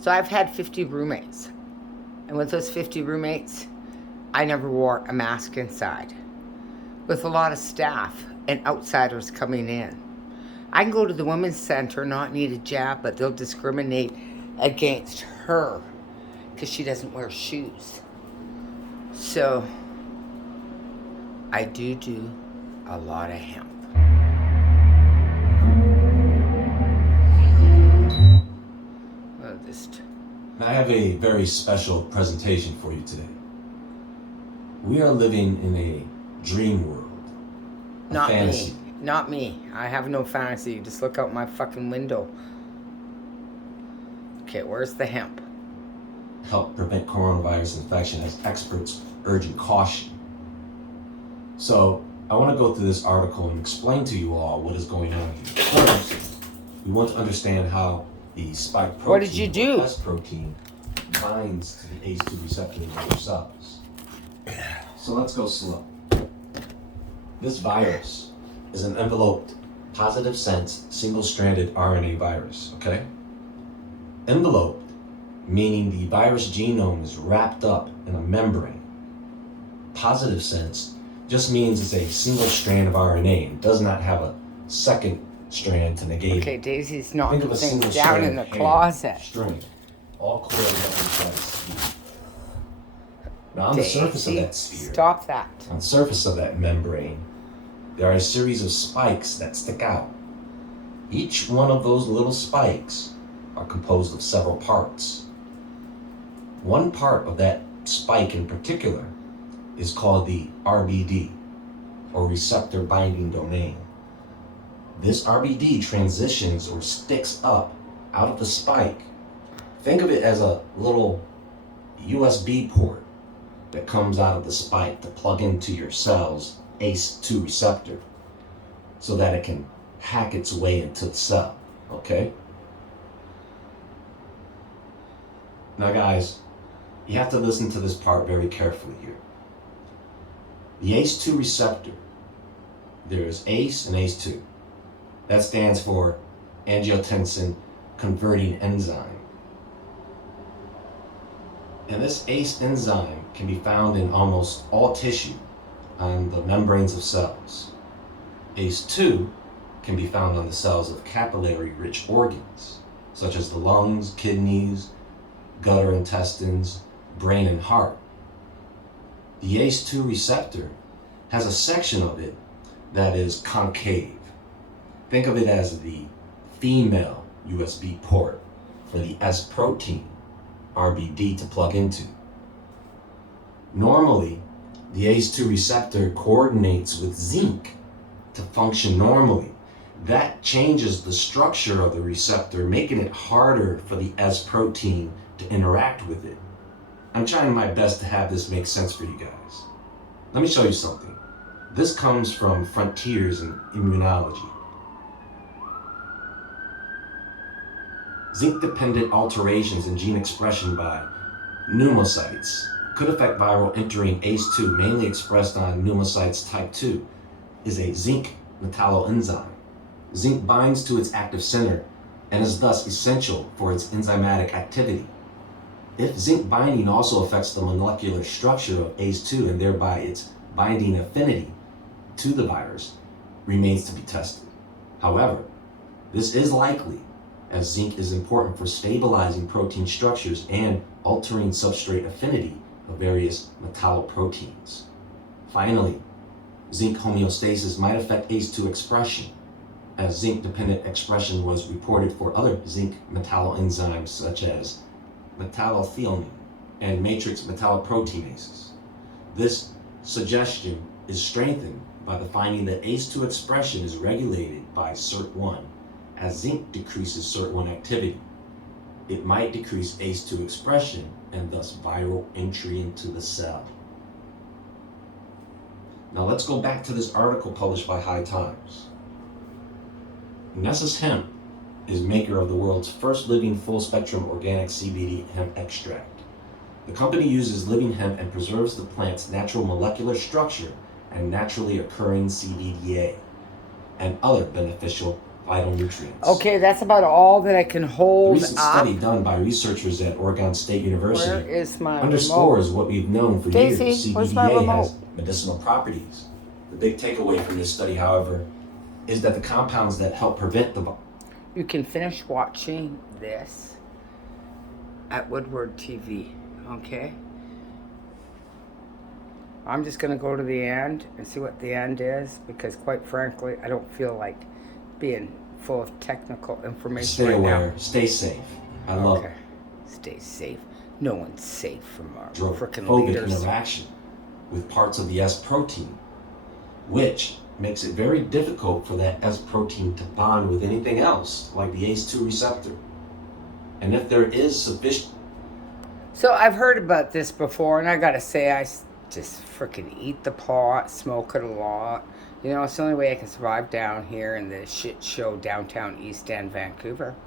So I've had 50 roommates. And with those 50 roommates, I never wore a mask inside. With a lot of staff and outsiders coming in. I can go to the women's center, not need a jab, but they'll discriminate against her because she doesn't wear shoes. So I do a lot of hemp. I have a very special presentation for you today. We are living in a dream world. Not fantasy. me. Not me. I have no fantasy. Just look out my fucking window. Okay, where's the hemp? Help prevent coronavirus infection as experts urging caution. So, I want to go through this article and explain to you all what is going on here. First, we want to understand how the spike protein, what did you do? S protein, binds to the ACE2 receptor in your cells. So let's go slow. This virus is an enveloped, positive sense, single-stranded RNA virus, okay? Enveloped, meaning the virus genome is wrapped up in a membrane. Positive sense just means it's a single strand of RNA and does not have a second strand to negate. Okay, Daisy's knocking things down in the closet. String, all coiled up inside a sphere. Now on the surface of that sphere, stop that. On the surface of that membrane, there are a series of spikes that stick out. Each one of those little spikes are composed of several parts. One part of that spike in particular is called the RBD, or receptor binding domain. This RBD transitions or sticks up out of the spike. Think of it as a little USB port that comes out of the spike to plug into your cell's ACE2 receptor so that it can hack its way into the cell, okay? Now guys, you have to listen to this part very carefully here. The ACE2 receptor, there's ACE and ACE2. That stands for angiotensin converting enzyme. And this ACE enzyme can be found in almost all tissue on the membranes of cells. ACE2 can be found on the cells of capillary-rich organs, such as the lungs, kidneys, gutter intestines, brain, and heart. The ACE2 receptor has a section of it that is concave. Think of it as the female USB port for the S protein, RBD, to plug into. Normally, the ACE2 receptor coordinates with zinc to function normally. That changes the structure of the receptor, making it harder for the S protein to interact with it. I'm trying my best to have this make sense for you guys. Let me show you something. This comes from Frontiers in Immunology. Zinc-dependent alterations in gene expression by pneumocytes could affect viral entering ACE2, mainly expressed on pneumocytes type 2, is a zinc metalloenzyme. Zinc binds to its active center and is thus essential for its enzymatic activity. If zinc binding also affects the molecular structure of ACE2 and thereby its binding affinity to the virus, remains to be tested. However, this is likely, as zinc is important for stabilizing protein structures and altering substrate affinity of various metalloproteins. Finally, zinc homeostasis might affect ACE2 expression, as zinc-dependent expression was reported for other zinc metalloenzymes such as metallothionein and matrix metalloproteinases. This suggestion is strengthened by the finding that ACE2 expression is regulated by SIRT1, as zinc decreases SIRT1 activity. It might decrease ACE2 expression and thus viral entry into the cell. Now let's go back to this article published by High Times. Nessus Hemp is maker of the world's first living full-spectrum organic CBD hemp extract. The company uses living hemp and preserves the plant's natural molecular structure and naturally occurring CBDA and other beneficial vital nutrients. Okay, that's about all that I can A hold recent up. study done by researchers at Oregon State Where University is my underscores remote? what we've known for Daisy, years. where's my CBDA has remote? medicinal properties. The big takeaway from this study, however, is that the compounds that help prevent the You can finish watching this at Woodward TV, okay? I'm just going to go to the end and see what the end is, because quite frankly, I don't feel like being full of technical information stay right aware, now. stay safe. I love Okay, stay safe. No one's safe from our drug frickin' phobic leaders. interaction with parts of the S protein, which makes it very difficult for that S protein to bond with anything else, like the ACE2 receptor. And if there is sufficient... So I've heard about this before, and I gotta say, I just frickin' eat the pot, smoke it a lot. You know, it's the only way I can survive down here in the shit show downtown East End, Vancouver.